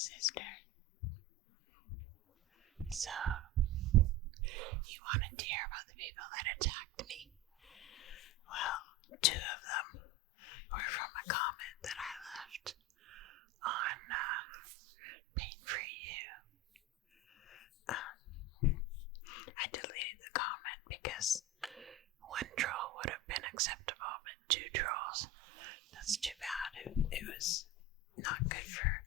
sister. So, you wanted to hear about the people that attacked me? Well, two of them were from a comment that I left on Pain For You. I deleted the comment because one troll would have been acceptable, but two trolls, that's too bad. It was not good for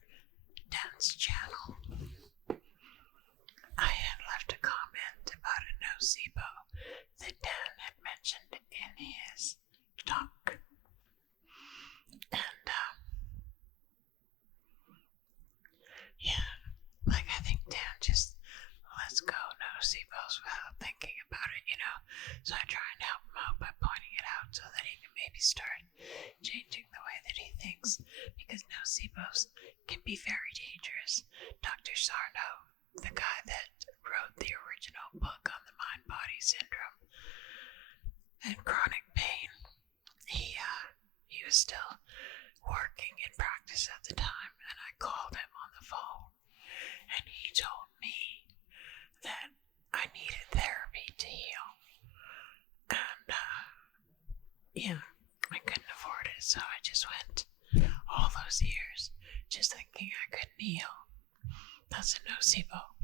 Dan's channel. I had left a comment about a nocebo that Dan had mentioned in his talk. And, yeah, like I think Dan just lets go nocebos without thinking about it, you know? So I try and help him out by pointing it out so that he can maybe start changing the way that he thinks, because nocebos can be very dangerous. Dr. Sarno, the guy that wrote the original book on the mind-body syndrome and chronic pain, he was still working in practice at the time, and I called him on the phone, and he told me that I needed therapy to heal. And, yeah, I couldn't afford it, so I just went all those years just thinking I couldn't heal. That's a nocebo.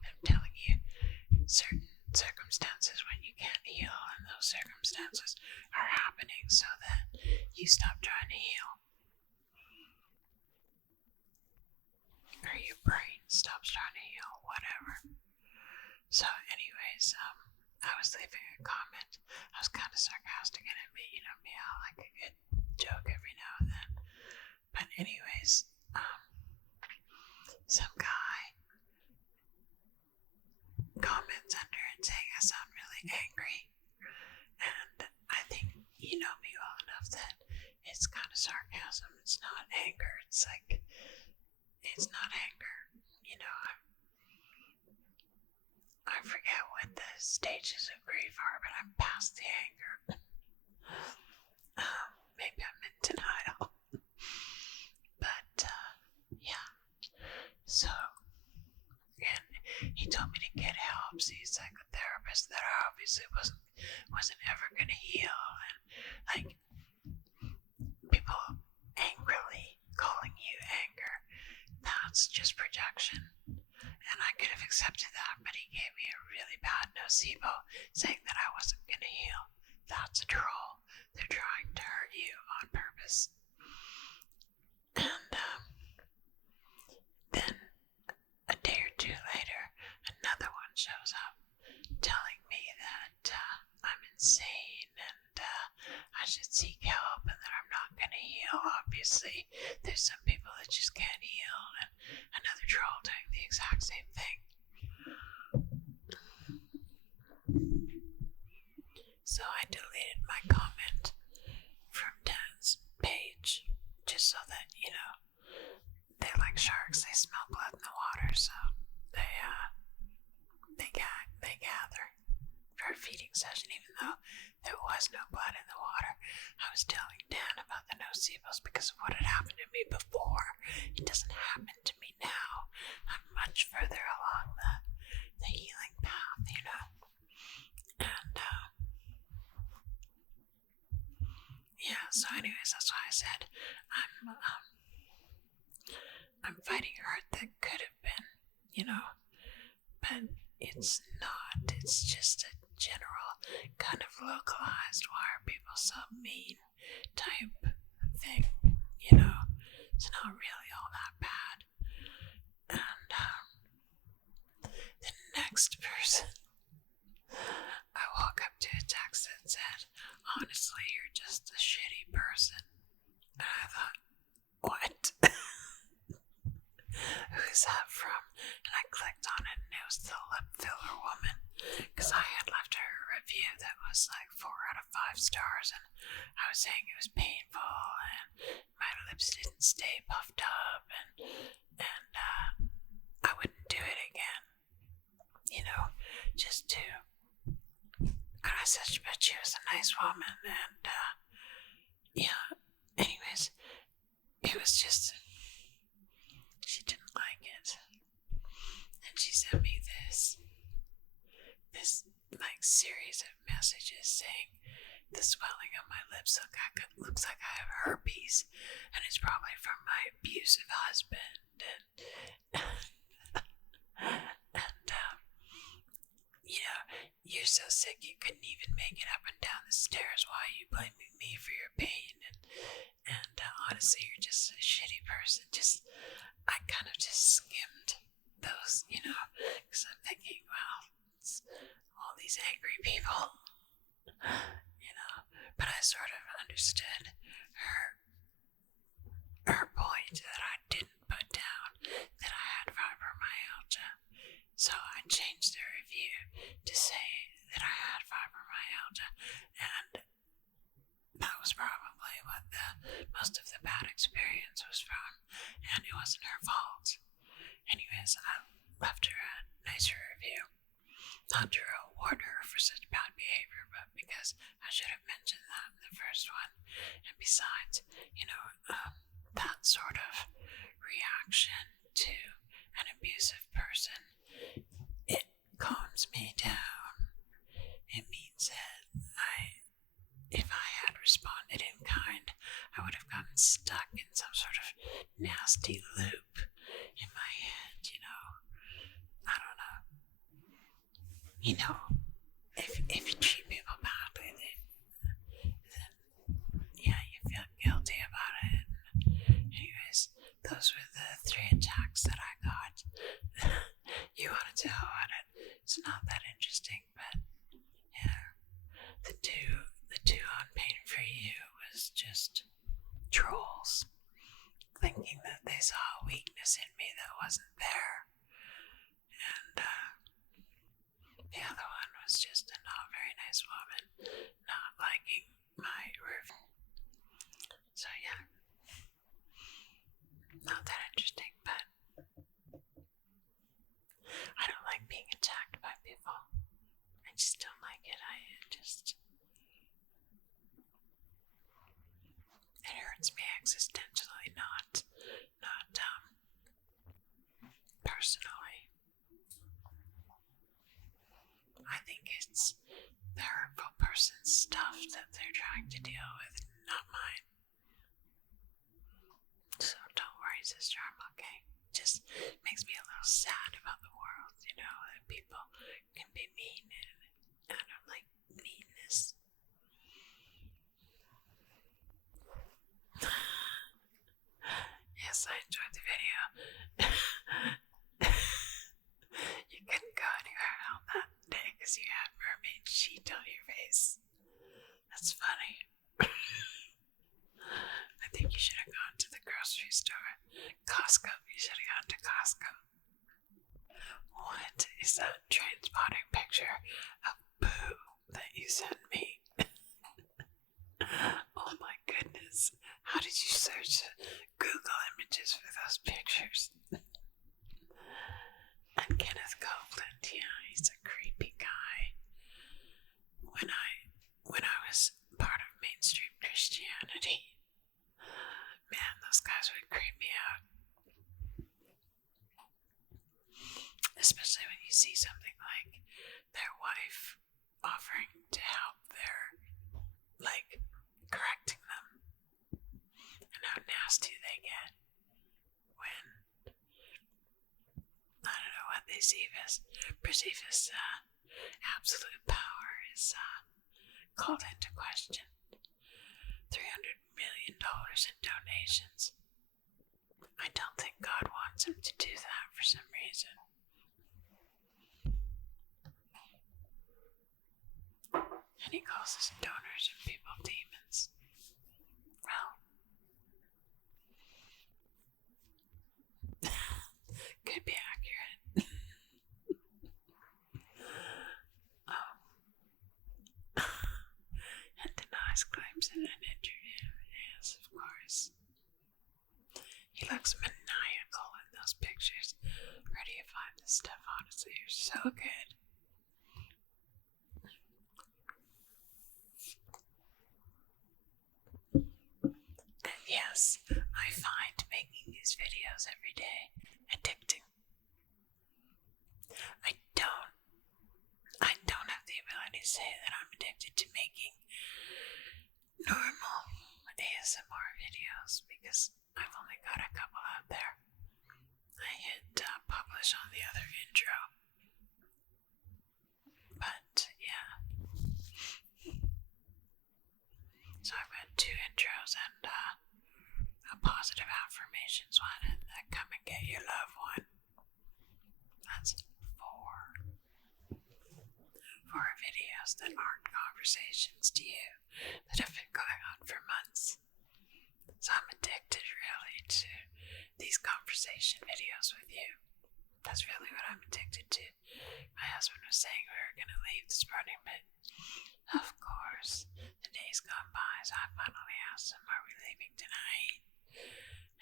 I'm telling you, certain circumstances when you can't heal, and those circumstances are happening so that you stop trying to heal. Or your brain stops trying to heal, whatever. So anyways, I was leaving a comment. I was kind of sarcastic in it, but you know me, I like a good joke every now and then. But anyways, some guy comments under it saying I sound really angry. And I think you know me well enough that it's kind of sarcasm. It's not anger. It's like, it's not anger. You know, I forget what the stages of grief are, but I'm past the anger. Maybe I'm in denial. But, yeah. So, and he told me to get help. See a psychotherapist that I obviously wasn't ever gonna heal. And, like, people angrily calling you anger, that's just projection. And I could have accepted that, but he gave me a really bad nocebo saying that I wasn't gonna heal. That's a troll. They're trying to hurt you on purpose. And then a day or two later, another one shows up telling me that I'm insane and I should seek help and that I'm not gonna heal. Obviously, there's some people that just can't heal, and another troll doing the exact same thing. So I deleted my comment from Dan's page just so that, you know, they're like sharks, they smell blood in the water, so they gather for a feeding session, even though there was no blood in the water. I was telling Dan about the nocebos because of what had happened to me before. It doesn't happen to me now. I'm much further along the healing path, you know. And yeah, so anyways, that's why I said I'm fighting hurt that could have been, you know, but it's not. It's just a general kind of localized why are people so mean type thing, you know. It's not really all that bad. And the next person, I woke up to a text that said, honestly, you're just a shitty person. And I thought, what? Who's that from? And I clicked on it, and it was the lip filler woman, because I had left her a review that was like 4 out of 5 stars, and I was saying it was painful and my lips didn't stay puffed up, and I wouldn't do it again, you know, just to. And I said, but she was a nice woman, and yeah, anyways, it was just, she didn't like she sent me this like series of messages saying the swelling on my lips looks like I have herpes, and it's probably from my abusive husband. And you're so sick you couldn't even make it up and down the stairs. Why are you blaming me for your pain? And honestly, you're just a shitty person. I kind of just skimmed those, because I'm thinking, well, it's all these angry people, but I sort of understood her point that I didn't put down that I had fibromyalgia. So I changed the review to say that I had fibromyalgia, and that was probably what most of the bad experience was from, and it wasn't her fault. Anyways, I left her a nicer review. Not to reward her for such bad behavior, but because I should have mentioned that in the first one. And besides, that sort of reaction to an abusive person, it calms me down. It means that if I had responded in kind, I would have gotten stuck in some sort of nasty loop in my head, I don't know. If you treat people badly, then yeah, you feel guilty about it. Anyways, those were the 3 attacks that I got. You want to tell about it? It's not that interesting, but yeah, the two on Pain for You was just trolls thinking that they saw a weakness in me that wasn't there. And the other one was just a not very nice woman not liking my review. So yeah, not that interesting, but I don't like being attacked by people. I just don't like it. It hurts me existentially, not personally. I think it's the hurtful person's stuff that they're trying to deal with, not mine. So don't worry, sister, I'm okay. It just makes me a little sad about the world, that people can be mean, and I don't like meanness. Yes, I enjoyed the video. You couldn't go anywhere else that day because you had mermaid sheet on your face. That's funny. I think you should have gone to the grocery store. Costco. You should have gone to Costco. What is that transpotting picture of poo that you sent me? Oh my goodness. How did you search Google images for those pictures? And Kenneth Copeland, yeah, he's a creepy guy. When I was part of mainstream Christianity, man, those guys would creep me out. Especially when you see something like their wife offering to help their, correcting them, and how nasty they get when, I don't know, what they perceive as absolute power is called into question. $300 million in donations. I don't think God wants him to do that for some reason. And he calls his donors and people demons. Well, could be accurate. And denies claims in an interview. Yes, of course. He looks maniacal in those pictures. Where do you find this stuff? Honestly, you're so good. And yes, I find making these videos every day addicting. say that I'm addicted to making normal ASMR videos because I've only got a couple out there. I hit publish on the other intro. But yeah. So I've got 2 intros and a positive affirmations one and a come and get your love one. That's 4 videos that aren't conversations to you that have been going on for months. So I'm addicted really to these conversation videos with you. That's really what I'm addicted to. My husband was saying we were going to leave this morning, but of course, the day's gone by, so I finally asked him, are we leaving tonight?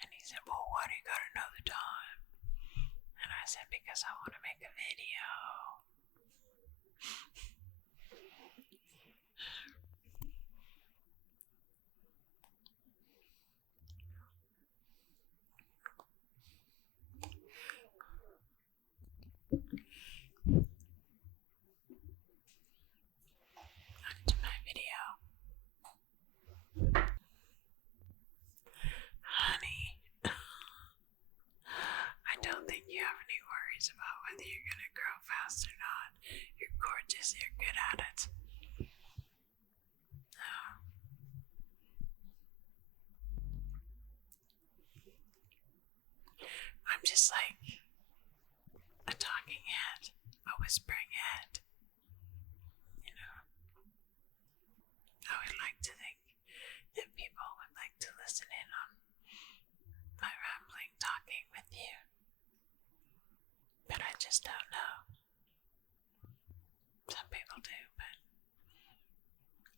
And he said, well, why do you gotta know the time? And I said, because I want to make a video. To my video. Honey, I don't think you have any worries about whether you're gonna grow fast or not. You're gorgeous, you're good at it. No. I'm just like a talking head, a whispering head. You know, I would like to think that people would like to listen in on my rambling talking with you. But I just don't know. Some people do, but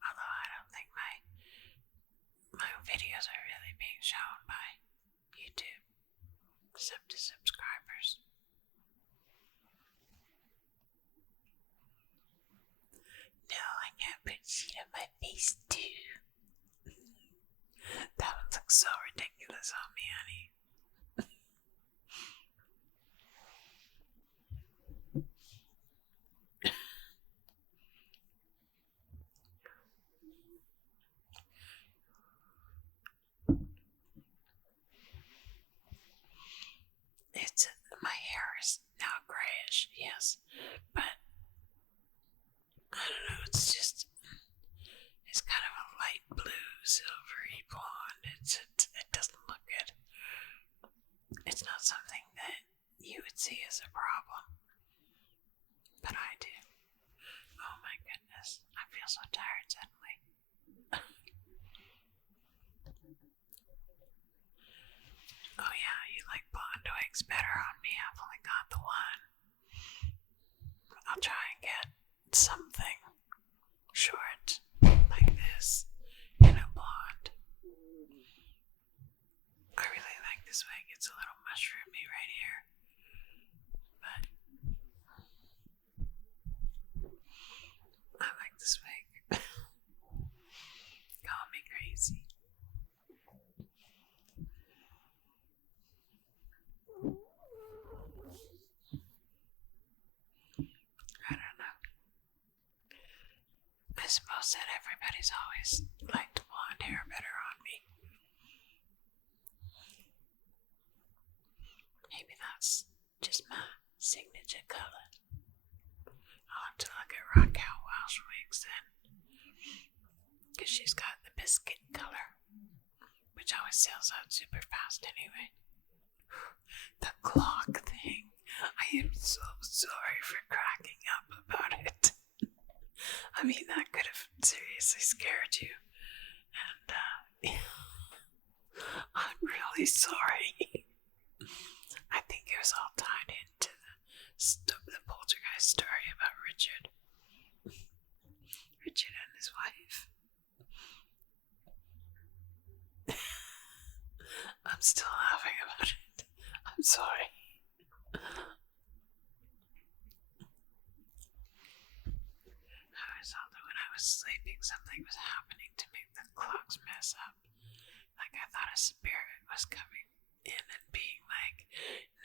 although I don't think my videos are really being shown by YouTube, except to subscribers. No, I can't put shit on my face too. That would look so ridiculous on me, honey. My hair is now grayish, yes, but I don't know, it's kind of a light blue, silvery blonde. It doesn't look good. It's not something that you would see as a problem, but I do. Oh my goodness, I feel so tired suddenly. Oh yeah, you like blonde wigs better on me. I've only got the one. I'll try and get something short like this in a blonde. I really like this wig. It's a little mushroomy right here. But I like this wig. Call me crazy. I don't know. I suppose that everybody's always liked blonde hair better on me. Maybe that's just my signature color. I'll have to look at Raquel Welsh wigs then. Because she's got the biscuit color, which always sells out super fast anyway. The clock thing. I am so sorry for cracking up about it. I mean, that could have seriously scared you. And, I'm really sorry. I think it was all tied into the poltergeist story about Richard. Richard and his wife. I'm still laughing about it. I'm sorry. I always thought that when I was sleeping, something was happening to make the clocks mess up. Like I thought a spirit was coming in and being like,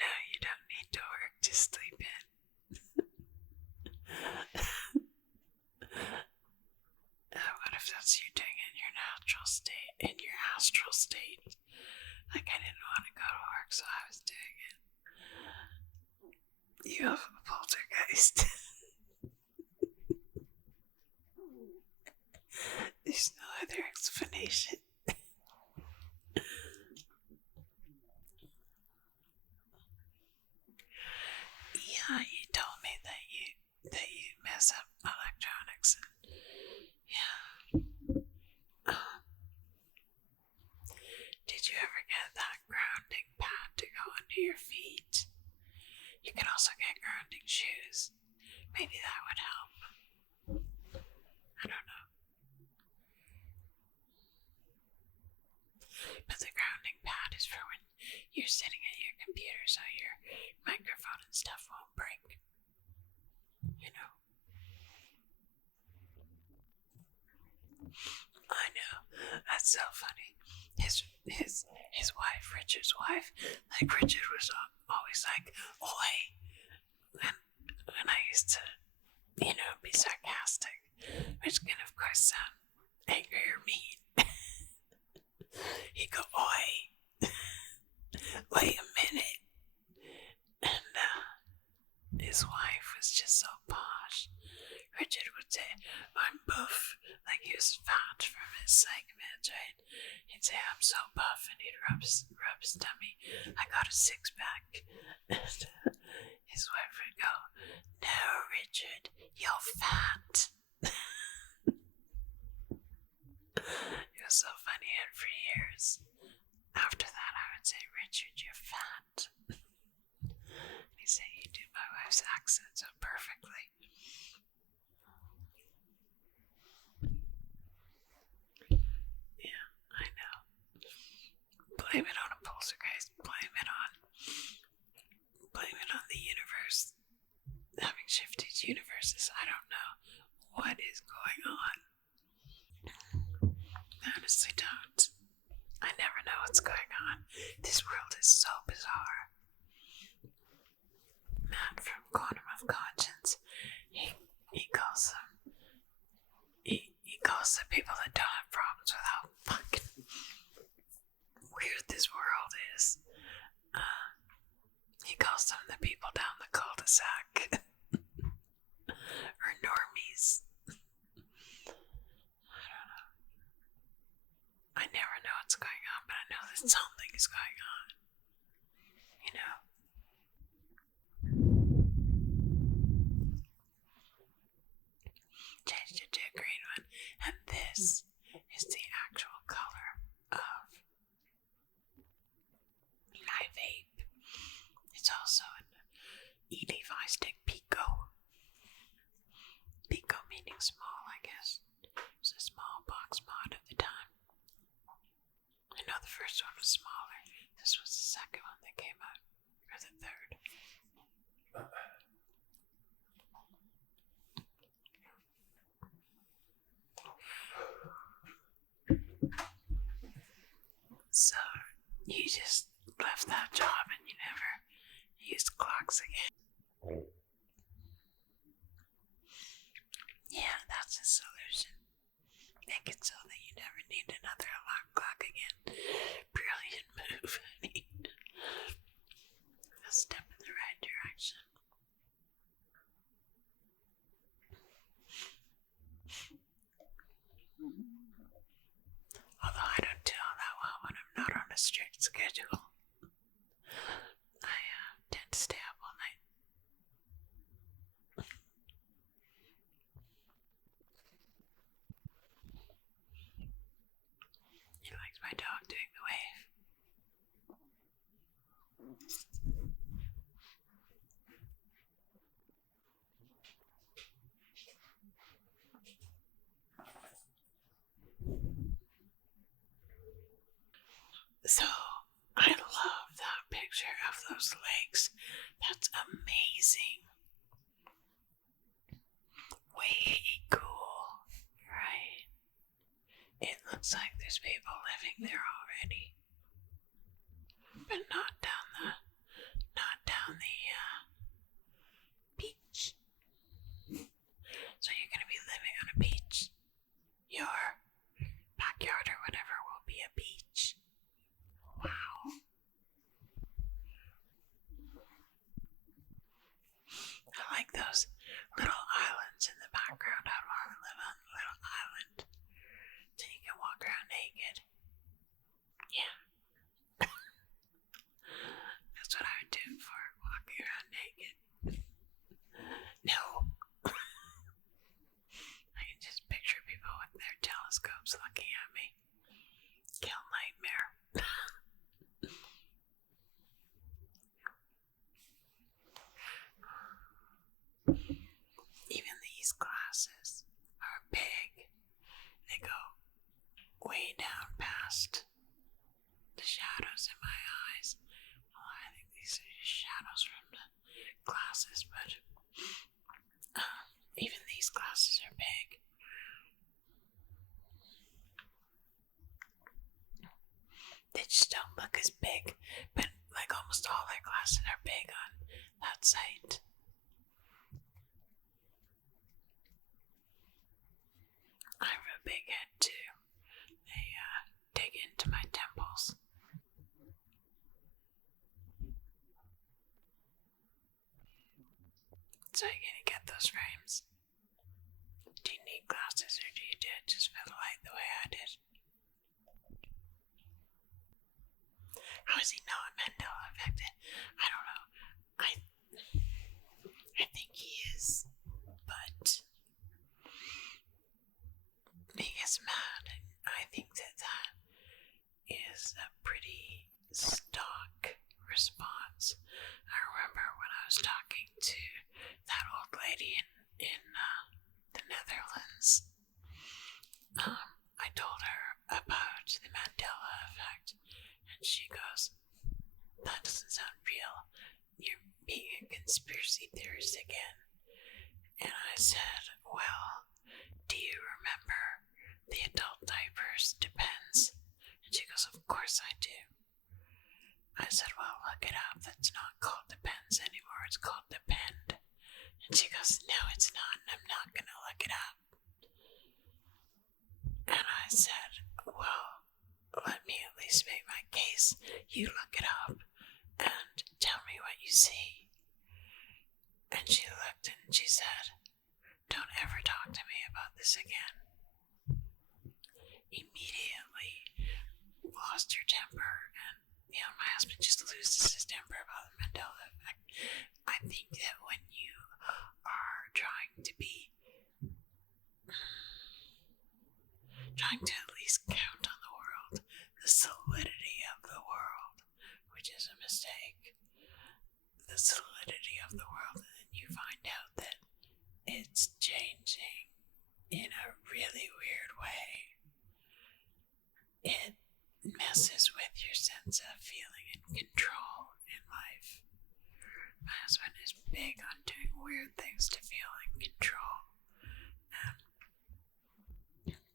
no, you don't need to work to sleep in. There's no other explanation. Yeah, you told me that you mess up electronics. Yeah. Did you ever get that grounding pad to go under your feet? You can also get grounding shoes. Maybe that would help. I don't know. But the grounding pad is for when you're sitting at your computer so your microphone and stuff won't break. You know? I know. That's so funny. His wife, Richard's wife, like Richard was always like, oi. And I used to, be sarcastic, which can of course sound angry or mean. He'd go, oi. Wait a minute. And his wife was just so posh. Richard would say, I'm buff, like he was fat from his segment, right? He'd say, I'm so buff, and he'd rub his tummy. I got a six-pack. And his wife would go, no, Richard, you're fat. It was so funny, and for years after that, I would say, Richard, you're fat. And he'd say, you do my wife's accent so perfectly. Yeah, I know. Blame it on a poltergeist. Blame it on the universe. Having shifted universes, I don't know what is going on. I honestly don't. I never know what's going on. This world is so bizarre. Matt from Quantum of Conscience, he calls them, he calls the people that don't have problems with how fucking weird this world is. He calls them the people down the cul-de-sac. Or normies. I don't know. I never know what's going on, but I know that something is going on. You know? Changed it to a green one. And this is the actual color of my vape. It's also an E-Levi stick Pico. Pico meaning small, I guess. It was a small box mod at the time. I know the first one was smaller. This was the second one that came out. Or the third. So, you just left that job and you never used clocks again. Yeah, that's a solution. Make it so that you never need another alarm clock again. Brilliant move, honey. A step in the right direction. Although I don't do all that well when I'm not on a strict schedule. I tend to stay up all night. He likes my dog doing the wave. So, I love that picture of those legs. That's amazing. Way cool, right? It looks like there's people living there already. But not down the beach. So you're gonna be living on a beach. Your backyard or whatever will be a beach. Wow. I like those little islands in the background. I'd want to live on a little island. big. They go way down past the shadows in my eyes. Well, I think these are just shadows from the glasses, but even these glasses are big. They just don't look as big, but like almost all their glasses are big on that side. I have a big head too. They dig into my temples. So you're gonna get those frames. Do you need glasses or do you do it just for the light the way I did? How is he not Mandela affected? I don't know. I think he is, but he gets mad, and I think that is a pretty stock response. I remember when I was talking to that old lady in the Netherlands, I told her about the Mandela effect, and she goes, "That doesn't sound real. You're being a conspiracy theorist again." And I said, "Well, do you remember the adult diapers Depends?" And she goes, "Of course I do." I said, "Well, look it up. That's not called Depends anymore. It's called Depend." And she goes, "No, it's not, and I'm not gonna look it up." And I said, "Well, let me at least make my case. You look it up and tell me what you see." And she looked and she said, "Don't ever talk to me about this again." Immediately lost her temper, and my husband just loses his temper about the Mandela effect. I think that when you are trying to at least count on the world, the solidity of the world, which is a mistake, the solidity of the world, and then you find out that it's changing in a really weird way. It messes with your sense of feeling in control in life. My husband is big on doing weird things to feel in control. And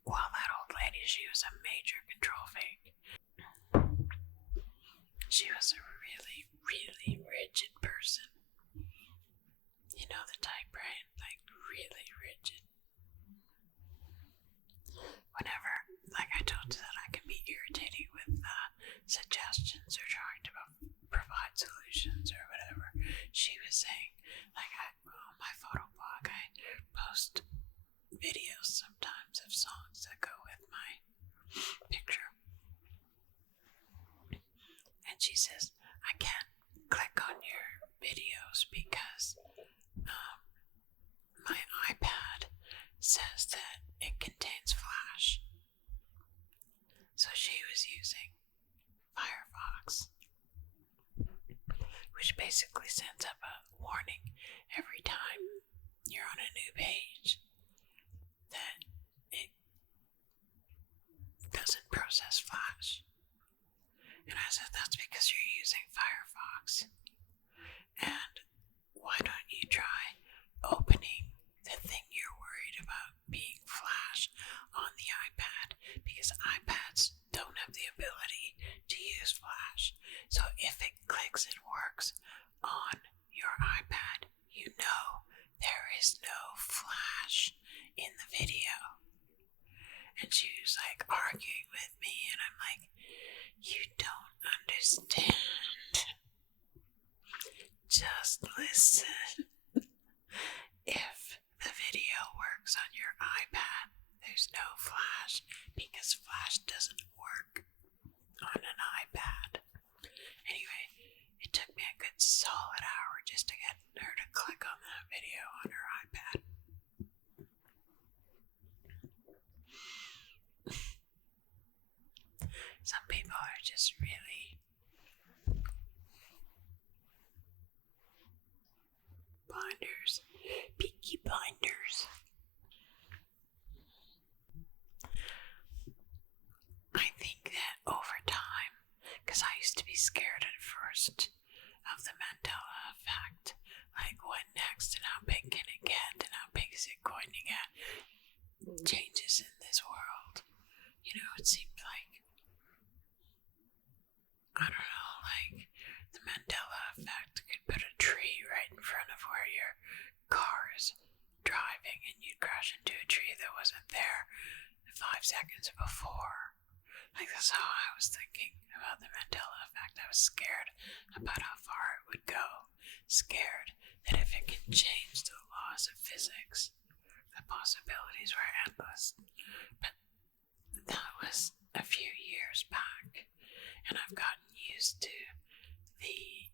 while that old lady, she was a major control freak. She was a really, really rigid person. You know the type, right? Like really rigid. Whenever, like I told you that I can be irritating with suggestions or trying to provide solutions or whatever, she was saying, like on my photo blog, I post videos sometimes of songs that go with my picture. And she says, "I can't click on your videos because my iPad says that it contains Flash." So she was using Firefox, which basically sends up a warning every time you're on a new page that it doesn't process Flash. And I said, "That's because you're using Firefox. And why don't you try opening the thing you're worried about being Flash on the iPad? Because iPads don't have the ability to use Flash. So if it clicks and works on your iPad, you know there is no Flash in the video." And she was like arguing with me, and I'm like, "You don't understand. Just listen. If the video works on your iPad, there's no Flash because Flash doesn't work on an iPad." Anyway, it took me a good solid hour just to get her to click on that video on her iPad. Some people are just really blinders, peaky blinders. changes in this world. It seemed like, I don't know, like the Mandela effect could put a tree right in front of where your car is driving and you'd crash into a tree that wasn't there 5 seconds before. Like, that's how I was thinking about the Mandela effect. I was scared about how far it would go. Scared that if it could change the laws of physics, the possibilities were endless. But that was a few years back, and I've gotten used to the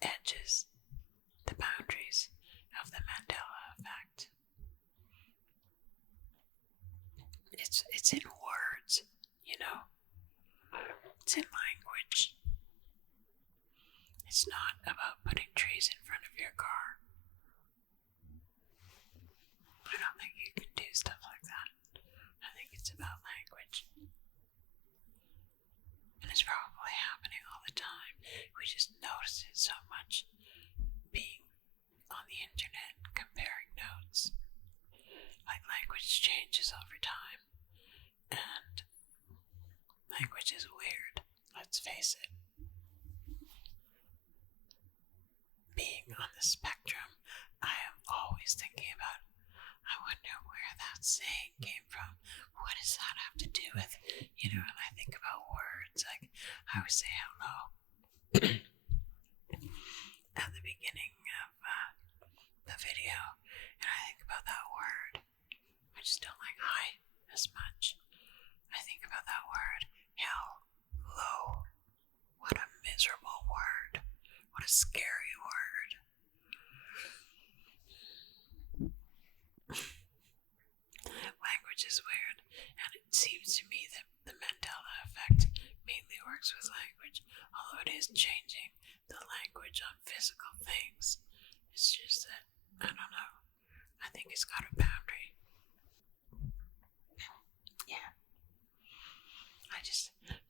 edges, the boundaries of the Mandela effect. It's in words, It's in language. It's not about putting trees in front of your car. I don't think you can do stuff like that. I think it's about language. And it's probably happening all the time. We just notice it so much being on the internet and comparing notes. Like, language changes over time. And language is weird, let's face it. Being on the spectrum, I am always thinking about, I wonder where that saying came from. What does that have to do with, and I think about words, like I always say hello at the beginning of the video, and I think about that word. I just don't like hi as much. I think about that word, hello. What a miserable word. What a scary word. Language is weird, and it seems to me that the Mandela effect mainly works with language, although it is changing the language on physical things. It's just that, I don't know, I think it's got a boundary. Yeah.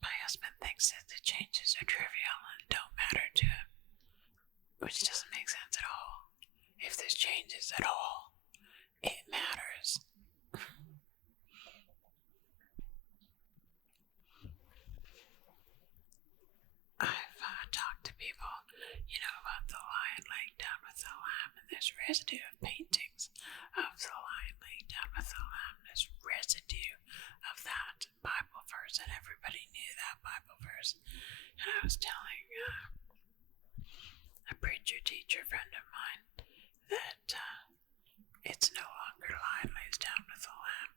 My husband thinks that the changes are trivial and don't matter to him, which doesn't make sense at all. If there's changes at all, it matters. I've talked to people, about the lion laying down with the lamb, and there's residue of paintings of the lion laying down with the lamb. There's residue of that Bible verse, and everybody knew that Bible verse. And I was telling a preacher teacher friend of mine that it's no longer lion lays down with the lamb.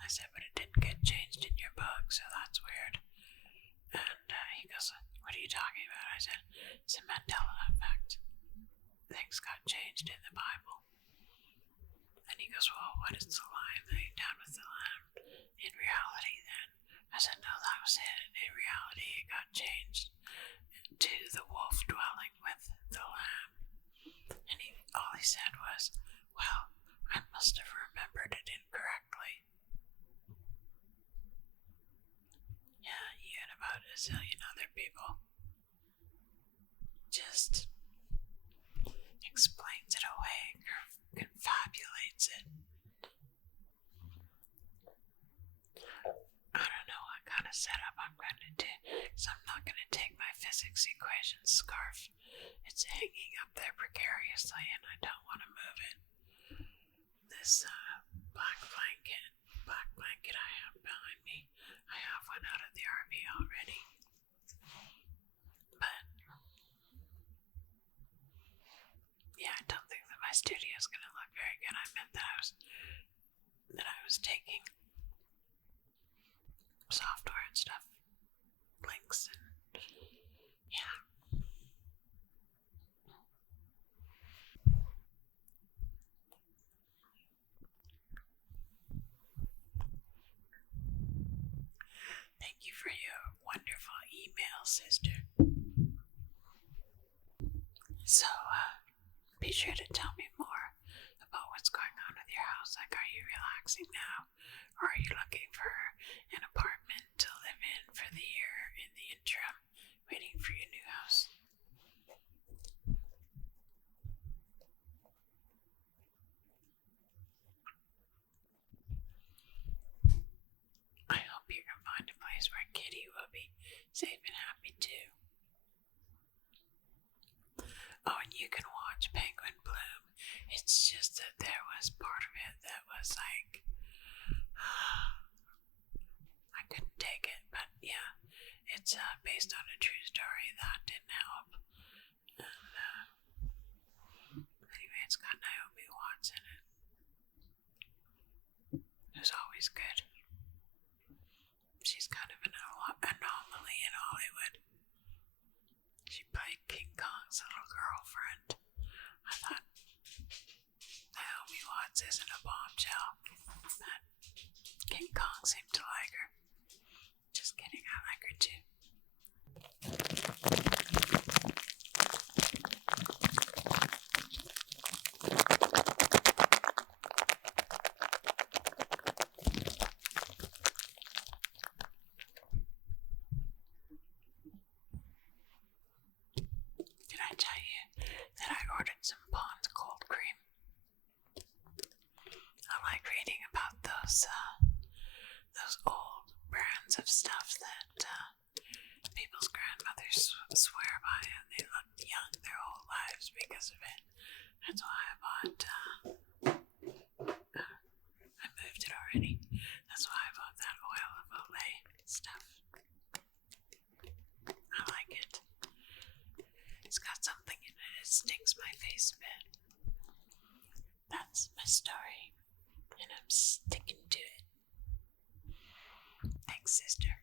I said, but it didn't get changed in your book, so that's weird. And he goes, what are you talking about? I said, it's a Mandela effect. Things got changed in the Bible. And he goes, well, what is the lion laying down with the lamb in reality then? I said, no, that was it. In reality, it got changed to the wolf dwelling with the lamb. And all he said was, well, I must have remembered it incorrectly. Yeah, you and about a zillion other people. Just explains it away, confabulates it. I don't know what kind of setup I'm going to do, because I'm not going to take my physics equation scarf. It's hanging up there precariously, and I don't want to move it. This black blanket I have behind me, I have one out of the RV already. But yeah, I don't think that my studio is going to look very good. I meant that I was taking software and stuff, links, and yeah. Thank you for your wonderful email, sister. So, be sure to tell me more about what's going on with your house. Like, are you relaxing now? Or are you looking for an apartment to live in for the year in the interim, waiting for your new house? It's just that there was part of it that was like, I couldn't take it, but yeah, it's based on a true story. That didn't help. And anyway, it's got Naomi Watts in it. Who's always good. She's kind of an anomaly in Hollywood. She played King Kong's little girlfriend. I thought Naomi Watts isn't a bombshell, but King Kong seemed to like her. Just kidding, I like her too. Did I tell you that I ordered some Pond's cold cream? I like reading about those old brands of stuff that people's grandmothers swear by, and they look young their whole lives because of it. That's why I bought. I moved it already. That's why I bought that oil of Olay stuff. I like it. It's got something in it. It stings my face a bit. That's my story, and I'm sticking to it. Thanks, sister.